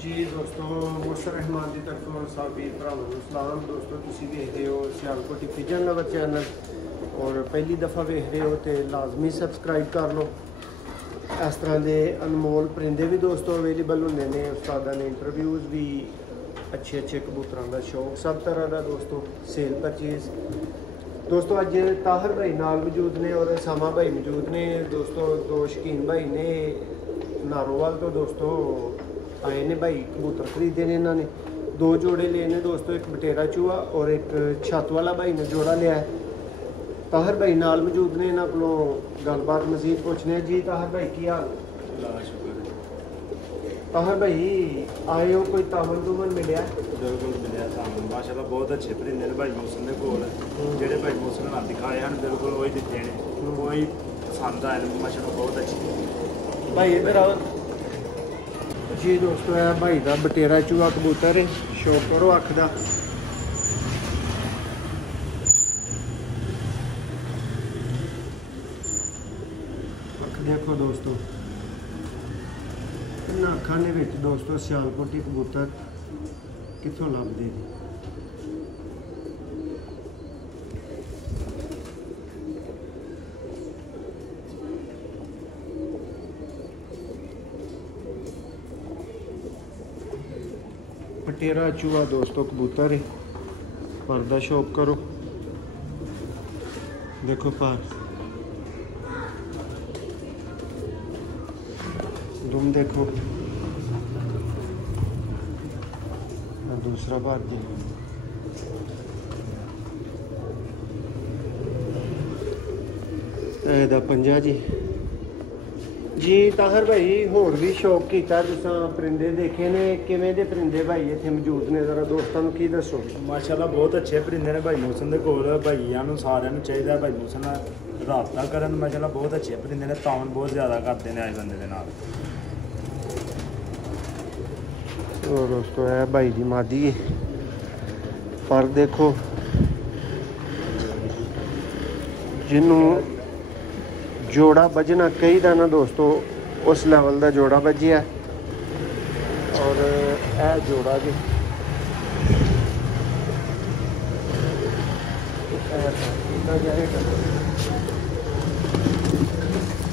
जी दोस्तों मुर्शद रहमान की तरफों साबी भरावां नूं सलाम। दोस्तों तुसीं वेख रहे हो सियालकोटी पिजन लवर चैनल और पहली दफ़ा वेख रहे हो तो लाजमी सबसक्राइब कर लो। इस तरह के अनमोल परिंदे भी दोस्तों अवेलेबल होंगे ने। उस्तादा ने इंटरव्यूज़ भी अच्छे कबूतरों का शौक सब तरह का दोस्तों सेल परचेज। दोस्तों अज ताहर भाई नाल मौजूद ने और सामा भाई मौजूद ने। दोस्तों दो शकीन भाई ने नारोवाल तो दोस्तों आए ने भाई कबूतर खरीदे ने। इन्होंने दो जोड़े लिए ने दोस्तों, एक बटेरा चूहा और एक छत वाला भाई ने जोड़ा लिया है। ताहर भाई नाल मौजूद ने, इन्हों को गलबात मजीद पूछने। जी ताहर भाई की हाल? ताहर भाई आए हो, कोई तामन तुमन मिले? बिल्कुल मिले तामन माशाल्लाह बहुत अच्छे परिंदे ने भाई मौसम के कोल जेडे भाई मौसम नाल दिखाए हैं बिल्कुल वही दिते हैं, कोई पसंद आए माशाल्लाह बहुत अच्छे भाई। इधर आओ जी दोस्तों, है भाई का बटेरा चूहा कबूतर है, शौक करो अख का। अख देखो दोस्तों, इन अखा ने दोस्तों सियालकोटी कबूतर कितों लभदे ने। बटेरा चूहा दोस्तों कबूतर है, पर दा शौक करो। देखो पर दुम देखो, दूसरा बार जी एदा पंजा जी। जी ताहर भाई होर भी शौक किया तुसां परिंदे देखे ने, किवें दे परिंदे भाई इत्थे मौजूद ने, जरा दोस्तों की दसो। माशाल्लाह बहुत अच्छे परिंदे ने भाई मौसम के कोल। भाईया नूं सारिआं नूं चाहीदा भाई मौसम नाल राबता करन। माशाल्लाह बहुत अच्छे परिंदे ने, तावन बहुत ज़्यादा करते हैं इस बंदे दे नाल। और दोस्तों है भाई की मादी पर देखो जिन्हों जोड़ा बजना चाहिए ना दोस्तों, उस लेवल का जोड़ा बजिया। और यह जोड़ा जी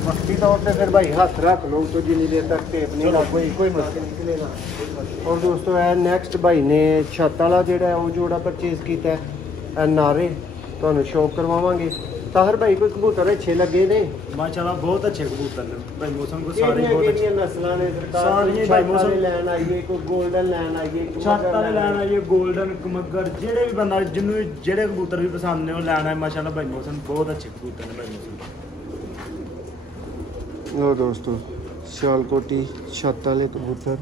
मस्ती तौर पर फिर भाई हाथ रख लो तो जिन्नी देर तक टेप नहीं लग गई कोई मस्ती निकलेगा। और दोस्तों है नेक्स्ट भाई ने छत वाला जोड़ा वो जोड़ा परचेज किया है नारे, तो शौक करवावांगे। ताहर भाई कोई कबूतर अच्छे लगे ने? माशाल्लाह बहुत अच्छे कबूतर ने भाई मौसम को सारे बहुत अच्छे नस्लां ने। सारी भाई मौसम लैन आइए, कोई गोल्डन लैन आइए, छत वाले लैन आइए, गोल्डन मगर जेड़े भी बंदा जिन्हों जेड़े कबूतर भी पसंद ने वो लैन आए। माशाल्लाह भाई मौसम बहुत अच्छे कबूतर ने भाई मौसम। लो दोस्तों सियालकोटी छत वाले कबूतर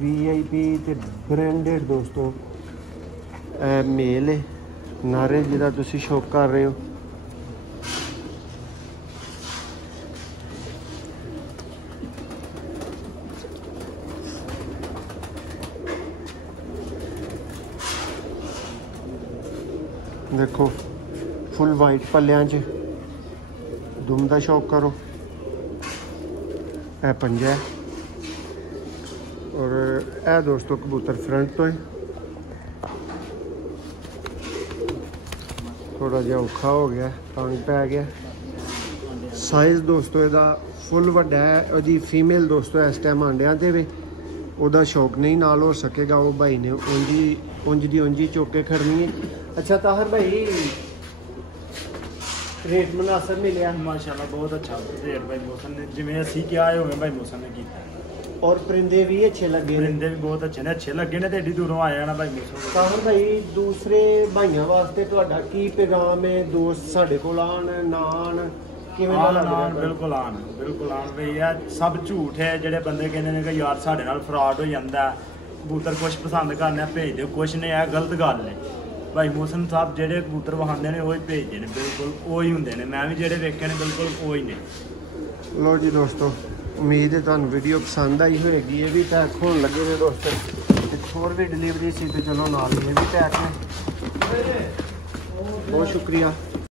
VIP ते ब्रांडेड दोस्तों मेल है नारे जिहदा तुसीं शौक कर रहे हो। देखो फुल वाइट पल्लियां च दुम दा शौक करो। यह पंजा है और यह दोस्तों कबूतर फ्रंट तो है, थोड़ा जिहा औखा हो गया, तंग पै गया। साइज़ दोस्तों इसका फुल वड्डा है। उसकी फीमेल दोस्तों इस टाइम आंडियां ते वे, ਉਹਦਾ शौक नहीं नाल हो सकेगा। वो भाई ने उंज चुक के खड़नी है। अच्छा ताहर भाई रेट मुनासिब मिले? माशाल्लाह बहुत अच्छा रेट भाई मौसम ने जिवें असीं क्या आए हुए भाई मौसम ने कीता। और परिंदे भी अच्छे लगे? परिंदे भी बहुत अच्छे ने, अच्छे लगे ने तो एडी दूरों आया ना भाई मौसम। ताहर भाई दूसरे भाइयों वास्ते तुहाडा की पैगाम है? दोस्त साडे कोल आन ना आन किवें दा लग रहा? बिल्कुल आन भैया सब झूठ है। जेडे बंदे कहते हैं कि यार साडे नाल फ्रॉड हो जांदा है, कबूतर कुछ पसंद करने भेज दो, कुछ नहीं है गलत गल है। भाई मौसम साहब जेडे कबूतर वहांदे ने वही भेजते हैं, बिल्कुल वही होंदे ने। मैं भी जेडे वेखे ने बिल्कुल वही ने। लो जी दोस्तों उम्मीद है तुहानू वीडियो पसंद आई होएगी। ये भी पैक होने लगे ने दोस्तों, एक होर भी डिलीवरी सी तो चलो नाल ये भी पैक ने। बहुत शुक्रिया।